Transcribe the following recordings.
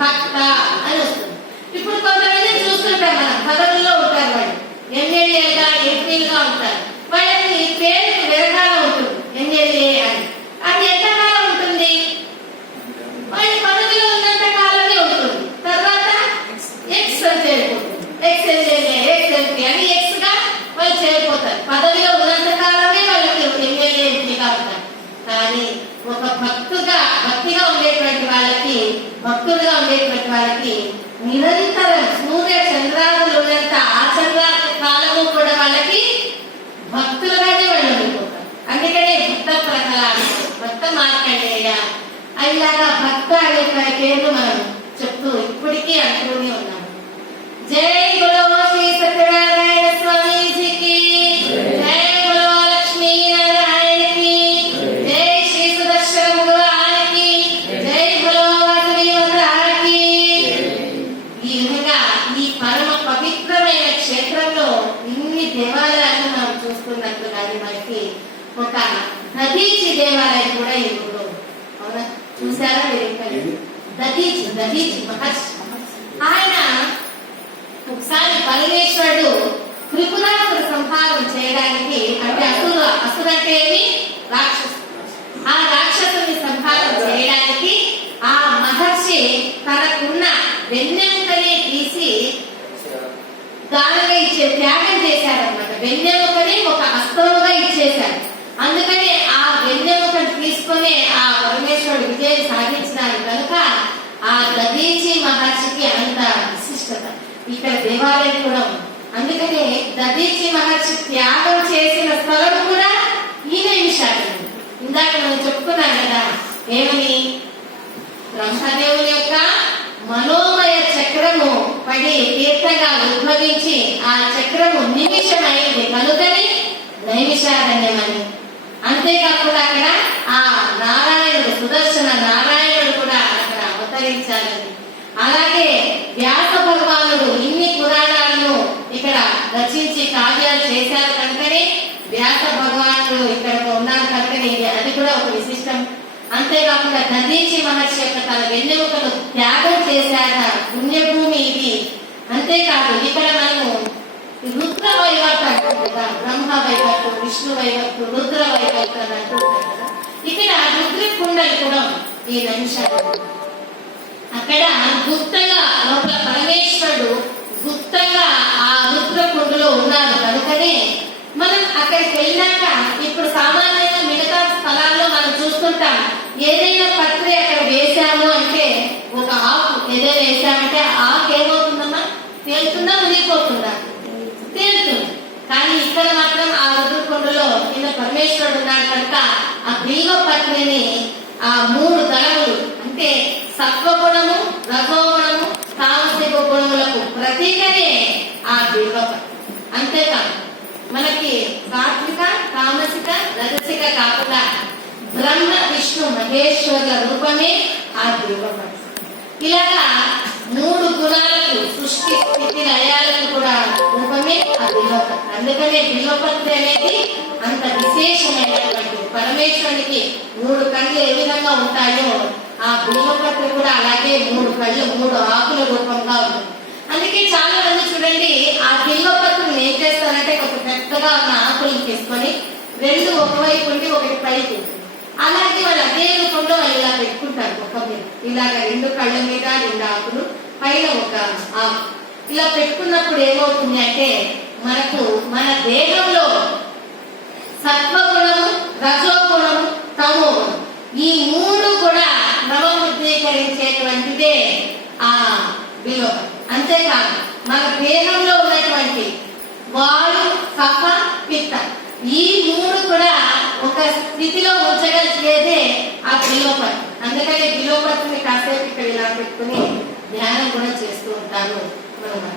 భక్త అని వస్తుంది. ఇప్పుడు కొంతమంది చూస్తుంటాం మనం, పదవుల్లో ఉంటారు వాళ్ళు, ఎమ్మెల్యేగా ఎంపీలుగా ఉంటారు. వాళ్ళకి పేరు వెనకాల ఉంటుంది ఎమ్మెల్యే అని. అది ఎంతకాలం ఉంటుంది? వాళ్ళ పదవిలో ఉన్నంత కాలమే ఉంటుంది. తర్వాత ఎక్స్ అని చేరిపోతుంది, ఎక్స్ ఎమ్మెల్యే, ఎక్స్ ఎంపీ అని ఎక్స్ గా వాళ్ళు చేరిపోతారు. పదవిలో ఉన్నంత కాలమే వాళ్ళకి ఎమ్మెల్యే ఎంపీగా ఉంటారు. కానీ ఒక భక్తిగా ఉండేటువంటి వాళ్ళకి, భక్తులుగా ఉండేటువంటి వాళ్ళకి నిరంతరం సూర్య చంద్రాదులు ఉన్నంత ఆచరణ కాలము కూడా వాళ్ళకి భక్తులుగానే వాళ్ళు ఉండిపోతారు. అందుకనే భక్త ప్రహ్లాద, భక్త మార్కండేయ అలాగా భక్త అనే పేర్లు మనం చెప్తూ ఇప్పటికీ అంటూనే ఉన్నాము. జై గురు శ్రీ సత్యనారాయణ స్వామీజీకి, జై గురు లక్ష్మీ నారాయణకి, జై శ్రీ సుదర్శన భగవానికి, జై గురు వాసవి మంత్రానికి. ఈ విధంగా ఈ పరమ పవిత్రమైన క్షేత్రంలో ఇన్ని దేవాలయాలను మనం చూస్తున్నట్లు కానీ మనకి ఒక దధీచి దేవాలయం కూడా ఈ ఊళ్ళో అవునా? చూసారా? దధీచి మహర్షి ఆయన ఒకసారి పరమేశ్వరుడు త్రిపురాసుర సంహారం చేయడానికి, అంటే అసురు అంటే రాక్షసు, ఆ రాక్షసుని సంహారం చేయడానికి ఆ మహర్షి తనకున్న వెన్నెముకనే తీసి దానిగా త్యాగం చేశారన్నమాట. వెన్నెముకని ఒక అస్త్రముగా ఇచ్చేశారు. అందుకని ఆ వెన్నెముకను తీసుకుని ఆ పరమేశ్వరుడు విజయం సాధించినారు కనుక ఆ దధీచి మహర్షికి అంత విశిష్టత. ఇక్కడ దేవాలయం కూడా ఉంది. అందుకనే దధీచి మహర్షి త్యాగం చేసిన స్థలం కూడా ఈ నైమిషారణ్యం. ఇందాక మనం చెప్పుకున్నాం కదా, ఏమని? బ్రహ్మదేవుని యొక్క మనోమయ చక్రము పడి తీర్థంగా ఉద్భవించి ఆ చక్రము నిమిషమైంది కనుకని నైమిషారణ్యం అని. అంతేకాకుండా అక్కడ ఆ నారాయణుడు, సుదర్శన నారాయణుడు కూడా అక్కడ అవతరించాలని. అలాగే వ్యాస భగవానుడు ఇన్ని పురాణాలను ఇక్కడ రచించి కావ్యాలు చేశారు కనుకనే వ్యాస భగవానుడు ఇక్కడ ఉన్నారు కనుకనే అది కూడా ఒక విశిష్టం. అంతేకాకుండా దధీచి మహర్షి యొక్క తన వెన్నెముకను త్యాగం చేశాక పుణ్యభూమి ఇది. అంతేకాదు ఇక్కడ మనము రుద్ర వైవర్త అంటాం కదా, బ్రహ్మ వైవర్త, విష్ణు వైవర్త, రుద్ర వైవర్త అని అంటుంటాం కదా. ఇక్కడ రుద్ర కుండలు కూడా ఈ నిమిషాలు అక్కడ గుప్తంగా లోపల పరమేశ్వరుడు గుప్తంగా ఆ రుద్ర కుండలో ఉన్నారు కనుకనే మనం అక్కడికి వెళ్ళాక, ఇప్పుడు సామాన్యంగా మిగతా స్థలాల్లో మనం చూస్తుంటాం, ఏదైనా పత్రి అక్కడ వేసాము అంటే ఒక ఆకు ఏదైనా వేసామంటే ఆకు ఏమవుతుందమ్మా? తేలుతుందా, మునిగిపోతుందా? తేలుతుంది. కానీ ఇక్కడ మాత్రం ఆ రుద్రకొండలో కింద పరమేశ్వరుడు ఉన్నాడు కనుక ఆ బిల్వ పత్రిని ఆ 3 దళములు అంటే సత్వగుణము, రజోగుణము, తామసిక గుణములకు ప్రతీకనే ఆ బిల్వ పత్రి. అంతేకాదు మనకి సాత్విక, తామసిక, రజసిక కాకుండా బ్రహ్మ, విష్ణు, మహేశ్వరుల రూపమే ఆ బిల్వపత్రి. ఇలాగా 3 గుణాలకు, సృష్టి, స్థితి, లయాలకు కూడా రూపమే ఆ బిల్వపత్రి. అందుకనే బిల్వపత్రి అనేది అంత విశేషమైనటువంటి. పరమేశ్వరునికి 3 కళ్ళు ఏ విధంగా ఉంటాయో ఆ బిల్వపత్రి కూడా అలాగే 3 కళ్ళు, 3 ఆకుల రూపంగా ఉంటుంది. అందుకే చాలా మంది చూడండి ఆ బిల్వపత్రిని ఏం చేస్తారంటే ఒక పెద్దగా ఉన్న ఆకులు తీసుకొని 2 ఒకవైపు ఉండి ఒకటి పైకి ఉంటుంది. అలాగే వాళ్ళు అదే రూపంలో వాళ్ళు ఇలా పెట్టుకుంటారు. ఒక మీద ఇలాగ 2 కళ్ళ మీద 2 ఆకులు, పైన ఒక ఆకు ఇలా పెట్టుకున్నప్పుడు ఏమవుతుంది అంటే మనకు మన దేహంలో సత్వగుణము, రజోగుణము, తమోగుణం ఈ 3 కూడా క్రమబద్ధీకరించేటువంటిదే ఆ బిల్వపత్రి. అంతేకాదు మన దేహంలో ఉన్నటువంటి వాయు, కఫ, పిత్త ఈ 3 కూడా ఒక స్థితిలో ఉంచగలిగేదే ఆ బిల్వపత్రి. అందుకని బిల్వపత్రిని కాసేపు ఇక్కడ ఇలా పెట్టుకుని ధ్యానం కూడా చేస్తూ ఉంటారు మనం.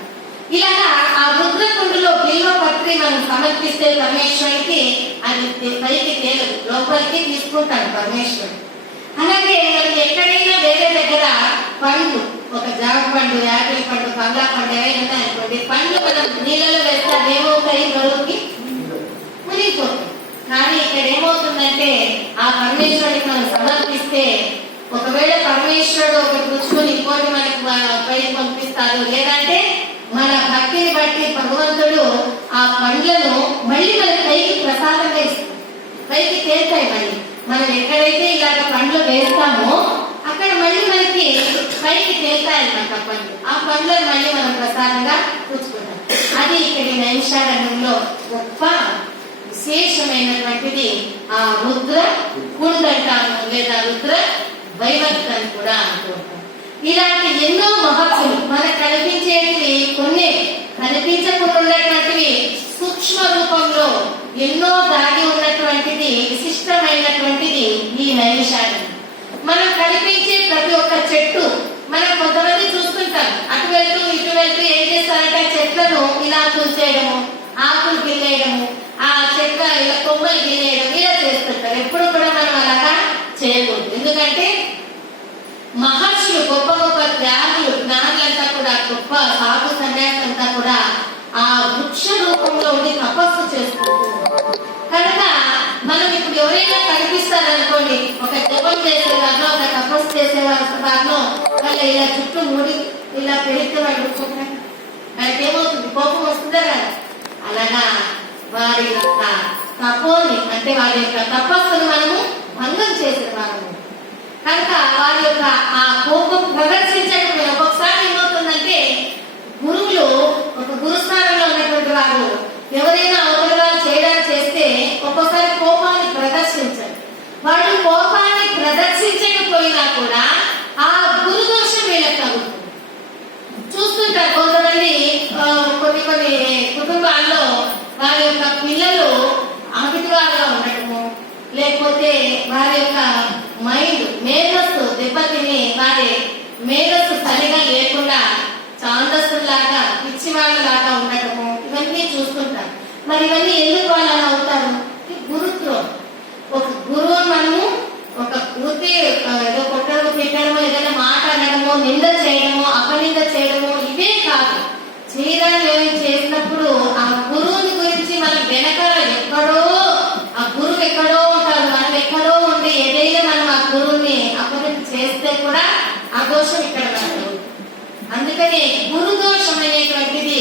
ఇలాగా ఆ రుద్రకుండలో బిల్వపత్రి మనం సమర్పిస్తే పరమేశ్వరునికి అది పైకి తేలదు, లోపలికి తీసుకుంటాడు పరమేశ్వరుడు. అలాగే మనం ఎక్కడైనా వేరే దగ్గర పండ్లు, ఒక జామ పండు, యాపిల్ పండు, కమలా పండు ఏమైనా అనుకోండి, పండ్లు మనం నీళ్ళలో వేస్తే అదేమవుతాయి? గొడవకి మునిగిపోతాయి. కానీ ఇక్కడ ఏమవుతుందంటే ఆ పరమేశ్వరుడికి మనం సమర్పిస్తే ఒకవేళ పరమేశ్వరుడు ఒకటి పుచ్చుకొని ఇంకోటి మనకి పైకి పంపిస్తారు. లేదంటే మన భక్తిని బట్టి భగవంతుడు ఆ పండ్లను మళ్ళీ మన పైకి ప్రసాదంగా ఇస్తాడు. పైకి తేలుతాయి. మళ్ళీ మనం ఎక్కడైతే ఇలాగ పండ్లు వేస్తామో అక్కడ మళ్ళీ మనకి పైకి తేలుతాయన్నమాట పండ్లు. ఆ పండ్లను మళ్ళీ మనం ప్రసాదంగా పుచ్చుకుంటాం. అది ఇక్కడి నైమిషారణ్యంలో గొప్ప విశేషమైనటువంటిది ఆ రుద్ర కుండ అంటాము, లేదా రుద్ర వైవర్త అని కూడా అంటుంటాం. ఇలాంటి ఎన్నో మహత్తులు మనకు కనిపించేటివి, కొన్ని కనిపించకుండా ఉన్నటువంటివి సూక్ష్మ రూపంలో ఎన్నో దాగి ఉన్నటువంటిది విశిష్టమైనటువంటిది ఈ నైమిషారణ్యం. మనం కనిపించే ప్రతి ఒక్క చెట్టు మనం కొంతమంది చూస్తుంటాం, అటు వెళ్తూ ఇటు వెళ్తూ ఏం చేస్తారంటే చెట్లను ఇలా చూసేయడము, ఆకులు గిల్లేయడము, ఆ చెట్ల ఇలా కొమ్మలు గిల్లేయడం ఇలా చేస్తుంటారు. ఎప్పుడు కూడా మనం అలాగా చేయకూడదు. ఎందుకంటే మహర్షులు, గొప్ప గొప్ప త్యాగులు, జ్ఞానులంతా కూడా, గొప్ప సాధు సన్యాసులంతా కూడా ఆ వృక్ష రూపంలో ఉండి తపస్సు చేసుకుంటూ కనుక మనం ఇప్పుడు ఎవరైనా కనిపిస్తారనుకోండి, ఒక జపం చేసే దాంట్లో, ఒక తపస్సు చేసే దాంట్లో వాళ్ళు ఇలా చుట్టూ మూడి ఇలా పెడితే వాళ్ళు కూర్చుంటారు. వాళ్ళకి ఏమవుతుంది? కోపం వస్తుందా కదా? అలాగా వారి యొక్క తపోని, అంటే వారి యొక్క తపస్సును మనము భంగం చేసిన వారము కనుక వారి యొక్క ఆ కోపం ప్రదర్శించడం. ఒక్కొక్కసారి ఏమవుతుందంటే గురువులు, ఒక గురుస్థానంలో ఉన్నటువంటి వారు ఎవరైనా అవతలగాలు చేయడానికి చేస్తే ఒక్కొక్కసారి కోపాన్ని ప్రదర్శించారు. వాళ్ళు కోపాన్ని ప్రదర్శించకపోయినా కూడా ఆ గురు దోషం వీళ్ళకి తగ్గుతుంది. చూస్తుంటారు కొంతమంది, కొన్ని కొన్ని కుటుంబాల్లో వారి యొక్క పిల్లలు అమితవారుగా ఉండటము, లేకపోతే వారి యొక్క మైండ్ మేధస్సు దెబ్బతిని వారి మేధస్సు సరిగా లేకుండా చాందస్తులాగా పిచ్చి వాళ్ళలాగా ఉండటము, ఇవన్నీ చూస్తుంటారు. మరి ఇవన్నీ ఎందుకు వాళ్ళు అలా అవుతారు? గురుత్వం. ఒక గురువు మనము ఒక పూర్తి ఏదో కొట్టడము, తిట్టడము, ఏదైనా మాట అనడము, నింద చేయడము, అపనింద చేయడము ఇవే కాదు. చేయడానికి చేసినప్పుడు ఆ గురువుని గురించి మనం వెనకాల ఎక్కడో, ఆ గురువు ఎక్కడో ఉంటారు, మనం ఎక్కడో ఉండి ఏదైనా మనం ఆ గురువుని అపనింద చేస్తే కూడా ఆ దోషం ఇక్కడ రాదు. అందుకని గురు దోషం అనేటువంటిది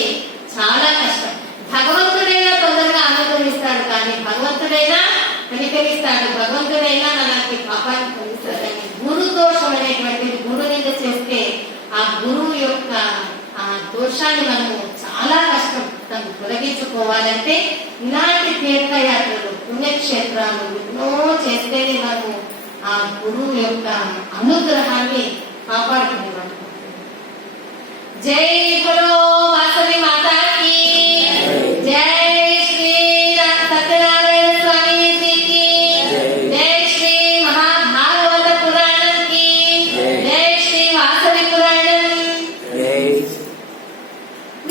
చాలా కష్టం. భగవంతుడైనా తొందరగా అనుగ్రహిస్తాడు, కానీ భగవంతుడైనా కనికరిస్తాడు, భగవంతుడైనా మనకి పాపాన్ని కలిగిస్తాడు. కానీ గురు దోషం అనేటువంటిది, గురు నింద చేస్తే ఆ గురువు యొక్క ఆ దోషాన్ని మనము చాలా కష్టం తను తొలగించుకోవాలంటే ఇలాంటి తీర్థయాత్రలు, పుణ్యక్షేత్రాలు ఎన్నో చేస్తేనే మనము ఆ గురువు యొక్క అనుగ్రహాన్ని కాపాడుకునేవాడు. జై